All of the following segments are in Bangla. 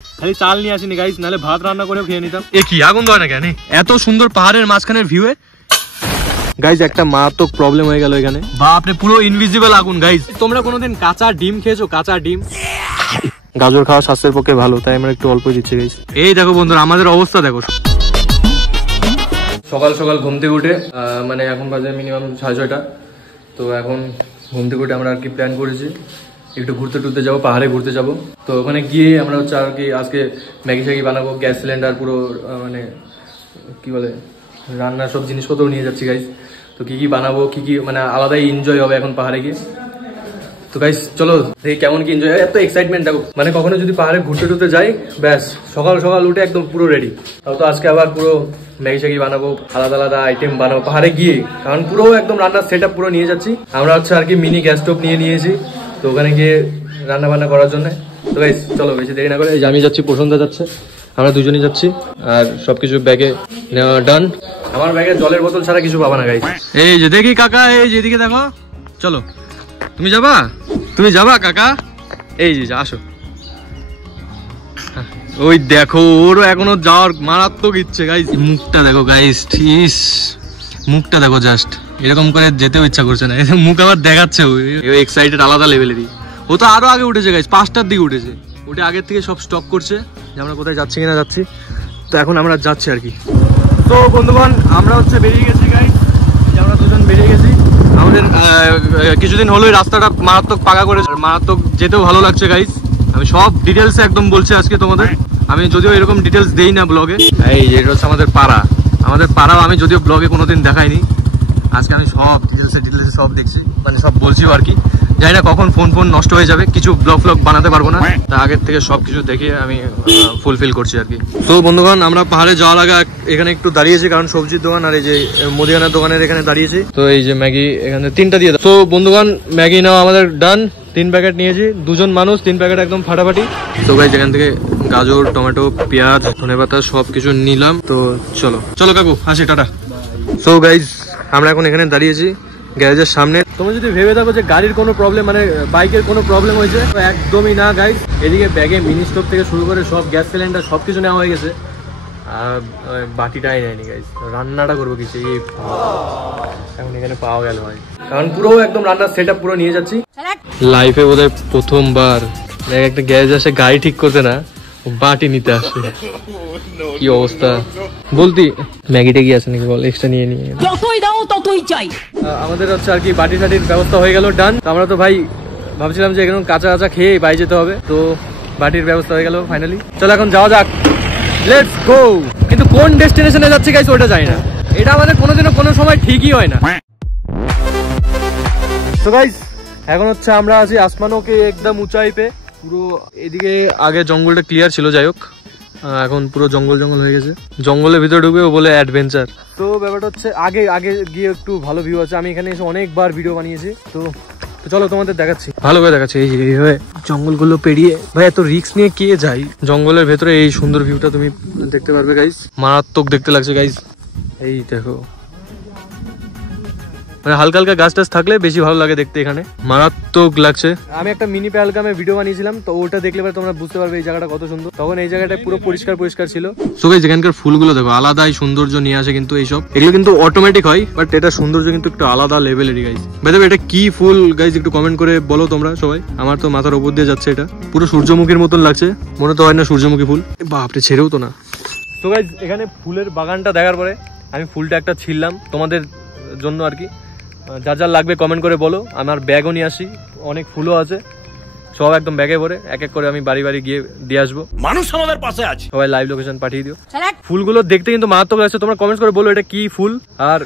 খালি চাল নিয়ে আসিনি গাইস, নাহলে ভাত রান্না করেও খেয়ে নিতাম। এ কি আগুন হয় না কেন এত সুন্দর পাহাড়ের মাঝখানের ভিউয়ে? গাইস একটা মারাত্মক প্রবলেম হয়ে গেল এখানে, বাপরে পুরো ইনভিজিবল আগুন। গাইস তোমরা কোনোদিন কাঁচা ডিম খেয়েছো? কাঁচা ডিম, গাজর খাওয়া স্বাস্থ্যের পক্ষে ভালো, তাই আমরা একটু অল্প দিচ্ছি গাইস। এই দেখো বন্ধুরা আমাদের অবস্থা দেখো। সকাল সকাল ঘুম থেকে উঠে মানে এখন বাজে মিনিমাম 6:30। তো এখন ঘুম থেকে উঠে আমরা আর কি প্ল্যান করেছি একটু ঘুরতে টুরতে যাবো, পাহাড়ে ঘুরতে যাবো। তো ওখানে গিয়ে আমরা হচ্ছে আর কি আজকে ম্যাগি স্যাগি বানাবো, গ্যাস সিলিন্ডার পুরো মানে কি বলে রান্নার সব জিনিসপত্র নিয়ে যাচ্ছি গাইস। তো কি কি বানাবো, কি কি মানে আলাদাই এনজয় হবে এখন পাহাড়ে গিয়ে। তো গাইস চলো দেখি কেমন কি এনজয় হয়। এত এক্সাইটমেন্ট দেখো, মানে কখনো যদি পাহাড়ে ঘুরতে টুরতে যাই ব্যাস সকাল সকাল উঠে একদম পুরো রেডি। তাও তো আজকে আবার পুরো ম্যাগি স্যাগি বানাবো, আলাদা আলাদা আইটেম বানাবো পাহাড়ে গিয়ে, কারণ পুরো একদম রান্নার সেট আপ পুরো নিয়ে যাচ্ছি। আমরা হচ্ছে আর কি মিনি গ্যাস স্টোভ নিয়েছি, তো ওখানে গিয়ে রান্না বান্না করার জন্য। তো গাইস চলো বেশি দেরি না করে, এই যে আমি যাচ্ছি, প্রশান্ত যাচ্ছে, আমরা দুজনেই যাচ্ছি। আর সবকিছু ব্যাগে নেওয়া ডান। আমার ব্যাগে জলের বোতল ছাড়া কিছু পাবা না গাইস। এই যে দেখি কাকা, এই যে এদিকে দেখো, চলো তুমি যাবা, তুমি যাবা কাকা, এই যে আসো। ওই দেখো ওরও এখনো যাওয়ার মারাত্মক ইচ্ছে গাইস। মুখটা দেখো গাইস, ঠিক মুখটা দেখো, জাস্ট এরকম করে যেতেও ইচ্ছা করছে না, মুখ আবার দেখাচ্ছে, ওই এক্সাইটেড আলাদা লেভেলেরই। ও তো আরো আগে উঠেছে গাইস, 5টার দিকে উঠেছে, ওটা আগের থেকে সব স্টক করছে যে আমরা কোথায় যাচ্ছি কিনা যাচ্ছি। তো এখন আমরা যাচ্ছি আর কি। তো বন্ধুগণ আমরা হচ্ছে বেরিয়ে গেছি গাইস, আমরা দুজন বেরিয়ে গেছি। আমাদের কিছুদিন হলো রাস্তাটা মারাত্মক পাকা করেছে, মারাত্মক যেতেও ভালো লাগছে গাইস। আমি সব ডিটেলস একদম বলছি আজকে তোমাদের, আমি যদিও এরকম ডিটেলস দেই না ব্লগে। এই এটা হচ্ছে আমাদের পাড়া, আমাদের পাড়াও আমি যদিও ব্লগে কোনোদিন দেখাইনি, আজকে আমি সব ডিটেলসে সব দেখছি, মানে সব বলছিও আর কি। জানি না কখন ফোন নষ্ট হয়ে যাবে, কিছু ব্লগ বানাতে পারবো না, তা আগের থেকে সবকিছু দেখে আমি ফুলফিল করছি আর কি। তো বন্ধুগণ আমরা পাহাড়ে যাওয়ার আগে এখানে একটু দাঁড়িয়েছি, কারণ সবজির দোকান আর এই যে মুদিখানার দোকানের এখানে দাঁড়িয়েছি। তো এই যে ম্যাগি এখানে 3টা দিয়ে দাও। তো বন্ধুগণ ম্যাগি নেওয়া আমাদের ডান, 3 প্যাকেট নিয়েছি, 2জন মানুষ, 3 প্যাকেট একদম ফাটাফাটি। তো গাইস এখান থেকে গাজর, টমেটো, পেঁয়াজ, ধনেপাতা সবকিছু নিলাম। তো চলো চলো কাকু আসি, টাটা। সো গাইস আমরা এখন এখানে দাঁড়িয়েছি গ্যারেজের সামনে। তোমরা যদি ভেবে থাকো যে গাড়ির কোনো প্রবলেম, মানে বাইকের কোনো প্রবলেম হয়েছে, তো একদমই না গাইস। এদিকে ব্যাগে মিনি স্টোভ থেকে শুরু করে সব গ্যাস সিলিন্ডার সবকিছু নেওয়া হয়ে গেছে, আর বাটিটাই নেয়নি গাইস। রান্নাটা করবো কিছু এখন এখানে পাওয়া গেল ভাই, কারণ পুরো একদম রান্নার সেট আপ পুরো নিয়ে যাচ্ছি। লাইফে বোধহয় প্রথমবার একটা গ্যারেজ আসে গাড়ি ঠিক করতে না, বাটি নিতে আসে, কি অবস্থা। বলতি ম্যাগিটা কি আছে নাকি বল, এক্সট্রা নিয়ে যতই দাও ততই চাই। আমাদের হচ্ছে আর কি বাটি টাটির ব্যবস্থা হয়ে গেল ডান। আমরা তো ভাই ভাবছিলাম যে এখানে কাঁচা কাঁচা খেয়ে বাড়ি যেতে হবে, তো বাটির ব্যবস্থা হয়ে গেল ফাইনালি। চলো এখন যাওয়া যাক, লেটস গো। কিন্তু কোন ডেস্টিনেশনে যাচ্ছি গাইস ওটা জানি না, এটা আমাদের কোনোদিনও কোনো সময় ঠিকই হয় না। তো গাইস এখন হচ্ছে আমরা আছি আসমানোকে একদম উঁচাই পে, পুরো এদিকে আগে জঙ্গলটা ক্লিয়ার ছিল, যাই হোক এখন পুরো জঙ্গল হয়ে গেছে। জঙ্গলের ভিতরে ঢুকবে বলে অ্যাডভেঞ্চার। তো ব্যাপারটা হচ্ছে আগে গিয়ে একটু ভালো ভিউ আছে, আমি এখানে এসে অনেকবার ভিডিও বানিয়েছি। তো চলো তোমাদের দেখাচ্ছি, ভালো করে দেখাচ্ছি। এইভাবে জঙ্গলগুলো পেরিয়ে ভাই এত রিস্ক নিয়ে কে যাই জঙ্গলের ভেতরে, এই সুন্দর ভিউটা তুমি দেখতে পারবে গাইস, মারাত্মক দেখতে লাগছে গাইস। এই দেখো মানে হালকা হালকা গাছ টাছ থাকলে বেশি ভালো লাগে দেখতে, এখানে মারাত্মক লাগছে। আমি একটা মিনি পেহেলগামে ভিডিও বানিয়েছিলাম, তো ওটা দেখলে পরে তোমরা বুঝতে পারবে এই জায়গাটা কত সুন্দর। তখন এই জায়গাটা পুরো পরিষ্কার ছিল। সো গাইস এখানকার ফুলগুলো দেখো, আলাদাই সৌন্দর্য নিয়ে আসে, কিন্তু এইসব এগুলো কিন্তু অটোমেটিক হয়, বাট এটা সৌন্দর্য কিন্তু একটু আলাদা লেভেলেরই গাইস। বাই দ্য ওয়ে এটা কি ফুল গাইস একটু কমেন্ট করে বলো তোমরা সবাই। আমার তো মাথার উপর দিয়ে যাচ্ছে, এটা পুরো সূর্যমুখীর মতন লাগছে, মনে তো হয় না সূর্যমুখী ফুল, বাপরে ছেড়েও তো না। তো গাইস এখানে ফুলের বাগানটা দেখার পরে আমি ফুলটা একটা ছিললাম তোমাদের জন্য আর কি। যার লাগবে কমেন্ট করে বলো, আমার ব্যাগও নিয়ে আসি, অনেক ফুলও আছে, সব একদম ব্যাগে ভরে এক এক করে আমি বাড়ি গিয়ে দিয়ে আসবো। মানুষ আমাদের পাশে আছে, সবাই লাইভ লোকেশন পাঠিয়ে দিও। ফুলগুলো দেখতে কিন্তু মারাত্মক লাগছে, তোমরা কমেন্ট করে বলো এটা কি ফুল, আর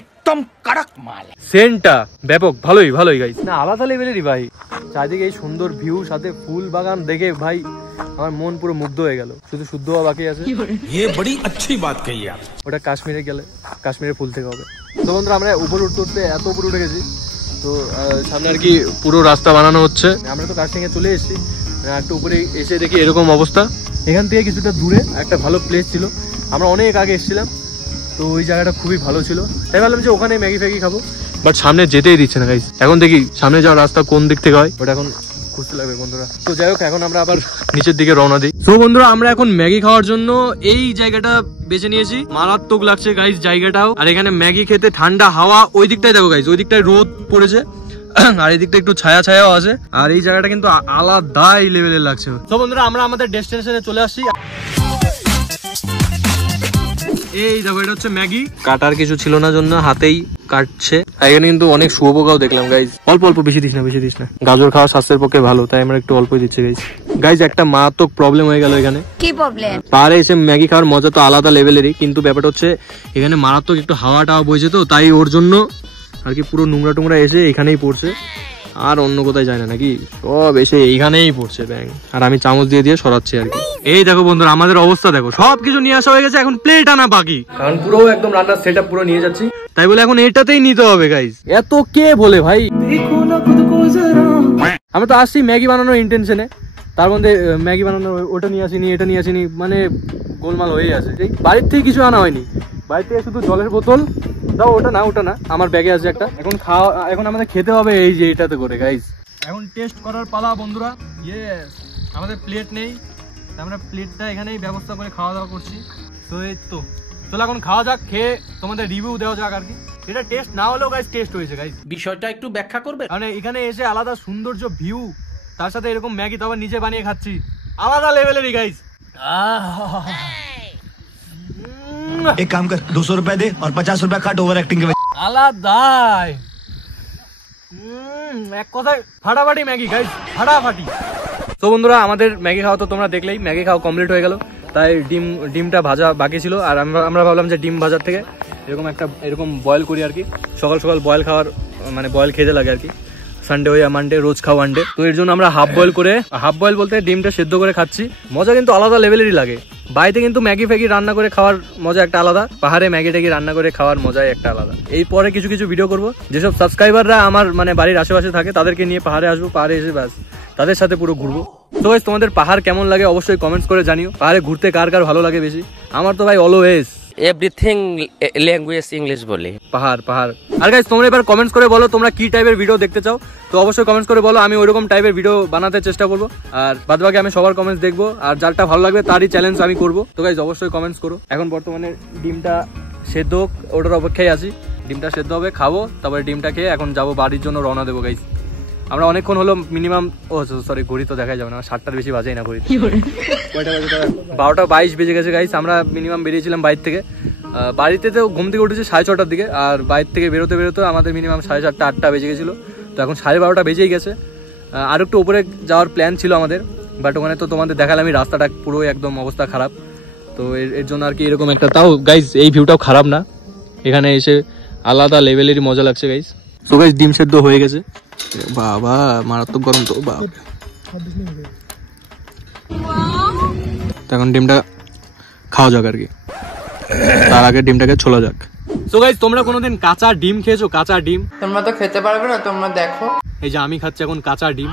একদম কড়ক মাল, সেন্টটা ব্যাপক ভালোই গাইস, না আলাদা লেভেলেরই ভাই। চারিদিকে এই সুন্দর ভিউ সাথে ফুল বাগান দেখে ভাই আমার মন পুরো মুগ্ধ হয়ে গেল, শুধু শুদ্ধ হওয়া বাকি আছে। ওটা কাশ্মীরে গেলে কাশ্মীরের ফুল থেকে হবে। তো বন্ধুরা আমরা উপরে উঠতে এত উপরে উঠে গেছি, তো সামনে আর কি পুরো রাস্তা বানানো হচ্ছে। আমরা তো কাশ্মীরে চলে এসেছি, একটু উপরে এসে দেখি এরকম অবস্থা। এখান থেকে কিছুটা দূরে একটা ভালো প্লেস ছিল, আমরা অনেক আগে এসেছিলাম, তো ওই জায়গাটা খুবই ভালো ছিল, তাই ভাবলাম যে ওখানে ম্যাগি ফ্যাগি খাবো, বাট সামনে যেতেই দিচ্ছে না গাইস। এখন দেখি সামনে যাওয়ার রাস্তা কোন দিক থেকে হয়, ওটা এখন খুশি লাগবে বন্ধুরা। তো যাই হোক, এখন আমরা আবার নিচের দিকে রওনা দিই। তো বন্ধুরা, আমরা এখন ম্যাগি খাওয়ার জন্য এই জায়গাটা বেছে নিয়েছি। মারাত্মক লাগছে গাইস জায়গাটাও, আর এখানে ম্যাগি খেতে ঠান্ডা হাওয়া। ওই দিকটায় দেখো গাইস, ওই দিকটায় রোদ পড়েছে আর এই দিকটা একটু ছায়া ছায়াও আছে, আর এই জায়গাটা কিন্তু আলাদাই লেভেলের লাগছে। তো বন্ধুরা, আমরা আমাদের ডেস্টিনেশনে চলে আসছি। এই দেখো, এটা হচ্ছে ম্যাগি। কাটার কিছু ছিল না জন্য হাতেই কাটছে। এখানে কিন্তু অনেক শুয়োপোকাও দেখলাম গাইজ। অল্প অল্প, বেশি দিস না। গাজর খাওয়া স্বাস্থ্যের পক্ষে ভালো, তাই আমরা একটু অল্পই দিচ্ছি গাইজ। গাইজ, একটা মারাত্মক প্রবলেম হয়ে গেল এখানে। কি প্রবলেম? পাহাড়ে এসে ম্যাগি খাওয়ার মজা তো আলাদা লেভেলেরই, কিন্তু ব্যাপারটা হচ্ছে এখানে মারাত্মক একটু হাওয়া টাওয়া বইছে, তো তাই ওর জন্য আর কি পুরো নোংরা টোংরা এসে এখানেই পড়ছে, আর অন্য কোথায় যায় না নাকি, সব এসে এইখানেই পড়ছে ব্যাং। আর আমি চামচ দিয়ে সরাচ্ছি আর কি। এই দেখো বন্ধুরা, আমাদের অবস্থা দেখো, সবকিছু নিয়ে আসা হয়ে গেছে, এখন প্লেট আনা বাকি। কারণ পুরো একদম রান্নার সেটআপ পুরো নিয়ে যাচ্ছি, তাই বলে এখন এটাতেই নিতে হবে গাইস। এত কে বলে ভাই, আমি তো আসছি ম্যাগি বানানোর ইন্টেনশনে, তার মধ্যে ম্যাগি বানানোর ওটা নিয়ে আসিনি, এটা নিয়ে আসিনি, মানে গোলমাল হয়ে আছে। বাড়ির থেকে কিছু আনা হয়নি, বাড়ি থেকে শুধু জলের বোতল দাও। ওটা না, আমার ব্যাগে আছে একটা। এখন আমাদের খেতে হবে এই যে এটাতে করে গাইস। এখন টেস্ট করার পালা বন্ধুরা। ইয়েস, আমাদের প্লেট নেই, আমরা প্লেটটা এখানেই ব্যবস্থা করে খাওয়া দাওয়া করছি। তো এই তো চলো এখন খাওয়া যাক, খেয়ে তোমাদের রিভিউ দেওয়া যাক আর কি। এটা টেস্ট না হলেও গাইস টেস্ট হয়েছে গাইস। বিষয়টা একটু ব্যাখ্যা করবে? মানে এখানে এসে আলাদা সৌন্দর্য ভিউ, তার সাথে এরকম ম্যাগি তো আবার নিজে বানিয়ে খাচ্ছি, আলাদা লেভেলেরই গাইস। एक काम कर 200 रुपए दे और 50 रुपए काट ओवर एक्टिंग के। আলাদাই এক কথায় ফাটাফাটি ম্যাগি গাইস, ফাটাফাটি। তো বন্ধুরা, আমাদের ম্যাগি খাওয়া তো তোমরা দেখলেই, ম্যাগি খাওয়া কমপ্লিট হয়ে গেল। তাই ডিমটা ভাজা বাকি ছিল, আর আমরা ভাবলাম যে ডিম ভাজার থেকে এরকম বয়েল করি আর কি। সকাল সকাল বয়েল খাওয়ার মানে বয়েল খেতে লাগে আর কি। সানডে হয়ে মানডে রোজ খাও ওয়ানডে, তো এর জন্য আমরা হাফ বয়েল বলতে ডিমটা সেদ্ধ করে খাচ্ছি। মজা কিন্তু আলাদা লেভেলেরই লাগে। বাড়িতে কিন্তু ম্যাগি ফ্যাগি রান্না করে খাওয়ার মজা একটা আলাদা, পাহাড়ে ম্যাগি ট্যাগি রান্না করে খাওয়ার মজাই একটা আলাদা। এই পরে কিছু ভিডিও করবো, যেসব সাবস্ক্রাইবাররা আমার মানে বাড়ির আশেপাশে থাকে তাদেরকে নিয়ে পাহাড়ে আসবো, পাহাড়ে এসে ব্যাস তাদের সাথে পুরো ঘুরবো। তো গাইস, তোমাদের পাহাড় কেমন লাগে অবশ্যই কমেন্টস করে জানিও। পাহাড়ে ঘুরতে কার কার ভালো লাগে বেশি? আমার তো ভাই অলওয়েজ এভরিথিং ল্যাঙ্গুয়েজ ইংলিশ বলে পাহাড়। আর গাইস, তোমরা এবার কমেন্টস করে বলো তোমরা কি টাইপের ভিডিও দেখতে চাও। তো অবশ্যই কমেন্টস করে বলো, আমি ওইরকম টাইপের ভিডিও বানাতে চেষ্টা করবো। আর বাদবাকি আমি সবার কমেন্টস দেখবো, আর যারটা ভালো লাগবে তারই চ্যালেঞ্জ আমি করবো। তো গাইস, অবশ্যই কমেন্টস করো। এখন বর্তমানে ডিমটা সেদ্ধ হোক, ওটার অপেক্ষায় আছি। ডিমটা সেদ্ধ হবে, খাবো, তারপরে ডিমটা খেয়ে এখন যাবো বাড়ির জন্য, রওনা দেবো গাইস। আমরা অনেকক্ষণ হলো মিনিমাম, সরি ঘড়ি তো দেখা যাবে না, 7টার বেশি বাজেই না ঘড়ি। কয়টা বাজে? 12:22 বেজে গেছে গাইস। আমরা মিনিমাম বেরিয়েছিলাম বাড়ির থেকে, বাড়িতে তো ঘুম থেকে উঠেছি 6:30টার দিকে, আর বাইরে থেকে বেরোতে আমাদের মিনিমাম 7:30 8টা বেজে গেছিলো। তো এখন 12:30টা বেজেই গেছে। আর একটু উপরে যাওয়ার প্ল্যান ছিল আমাদের, বাট ওখানে তো তোমাদের দেখালাম রাস্তাটা পুরো একদম অবস্থা খারাপ। তো এর জন্য আর কি এরকম একটা, তাও গাইস এই ভিউটাও খারাপ না, এখানে এসে আলাদা লেভেলেরই মজা লাগছে গাইস। তো গাইস, ডিম সেদ্ধ হয়ে গেছে। বাবা মারাত্মক গরম তো বাবা। এখন ডিমটা খাওয়া যাক আর কি, তার আগে ডিমটাকে ছোলা যাক। সো গাইস, তোমরা কোনোদিন কাঁচা ডিম খেয়েছো? কাঁচা ডিম তোমরা তো খেতে পারবে না, তোমরা দেখো। এই যে আমি খাচ্ছি এখন কাঁচা ডিম।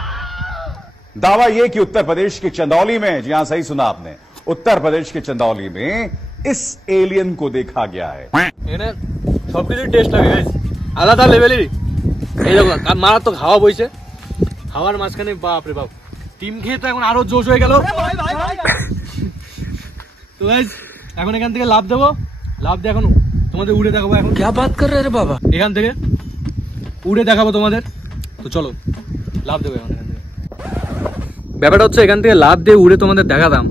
दावा ये कि उत्तर प्रदेश के चंदौली में, जी हां सही सुना आपने, उत्तर प्रदेश के चंदौली में इस एलियन को देखा गया है। এখানে সবকিছু টেস্ট লাগে গাইস, আলাদা লেভেলেরই। এই দেখো মারাত্মক হাওয়া বইছে, হাওয়ার মাঝখানে বাপ রে বাপ, ডিম খেয়ে তো এখন আরো জোশ হয়ে গেল। তো গাইস, এখন এখান থেকে লাভ দেবো, লাভ দিয়ে এখন তোমাদের উড়ে দেখাবো। এখন क्या बात कर रहे रे बाबा? এখান থেকে উড়ে দেখাবো তোমাদের। তো চলো লাভ দেবো এখন এখান থেকে। ব্যাপারটা হচ্ছে এখান থেকে লাভ দিয়ে উড়ে তোমাদের দেখাতাম,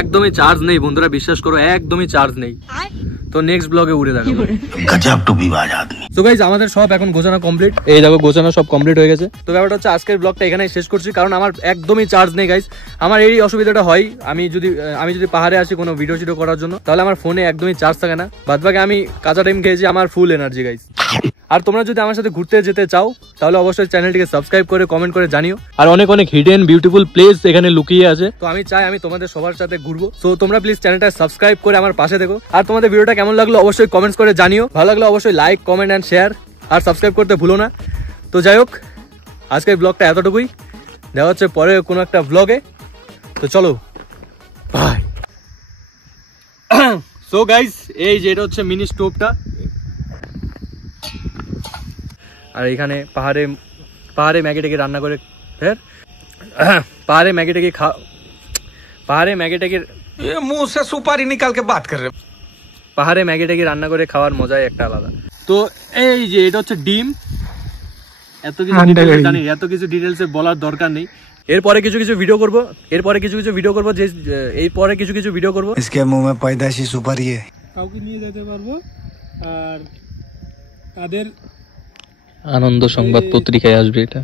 একদমই চার্জ নেই বন্ধুরা, বিশ্বাস করো একদমই চার্জ নেই। তো নেক্সট ব্লগে উড়ে দেখাবো। गजब टूबीबाज आदमी। তো গাইস, আমাদের সব এখন গোছানো কমপ্লিট। এই দেখো গোছানো সব কমপ্লিট হয়ে গেছে। তো ব্যাপারটা হচ্ছে আজকের ব্লগটা এখানেই শেষ করছি, কারণ আমার একদমই চার্জ নেই গাইস। আমার এই অসুবিধাটা হয়, আমি যদি পাহাড়ে আসি কোনো ভিডিও করার জন্য, তাহলে আমার ফোনে একদমই চার্জ থাকে না। বাদবাকি আমি কাঁচা টাইম খেয়েছি, আমার ফুল এনার্জি গাইস। আর তোমরা যদি আমার সাথে ঘুরতে যেতে চাও, তাহলে অবশ্যই চ্যানেলটিকে সাবস্ক্রাইব করে কমেন্ট করে জানিও। আর অনেক হিডেন বিউটিফুল প্লেস এখানে লুকিয়ে আছে। তো আমি চাই আমি তোমাদের সবার সাথে ঘুরবো। তো তোমরা প্লিজ চ্যানেলটা সাবস্ক্রাইব করে আমার পাশে দেখো। আর তোমাদের ভিডিওটা কেমন লাগলো অবশ্যই কমেন্টস করে জানিও। ভালো লাগলে অবশ্যই লাইক, কমেন্ট এন্ড শেয়ার, আর সাবস্ক্রাইব করতে ভুলো না। তো যাই হোক, আজকের ব্লগটা এতটুকুই, দেখা হচ্ছে পরে কোনো একটা ব্লগে। তো চলো বাই। সো গাইস, এই যে এটা হচ্ছে মিনি স্টোভটা, আর এখানে পাহাড়ে ম্যাগি ট্যাগি রান্না করে ফের পাহাড়ে ম্যাগিটাকে পাহাড়ে ম্যাগিটাকে ये मुंह से सुपारी निकाल के बात कर रहे हो। পাহাড়ে ম্যাগিটাকে রান্না করে খাওয়ার মজাই একটা আলাদা। তো এই যে এটা হচ্ছে ডিম, এত কিছু details জানি, এত কিছু ডিটেলসে বলার দরকার নেই। এরপরে কিছু কিছু ভিডিও করব, যে এই পরে কিছু কিছু ভিডিও করব। इसके मुंह में पैदाइशी सुपारी है। কাউকে নিয়ে যেতে পারবো। আর তাদের আনন্দ সংবাদ পত্রিকায় আসবে এটা।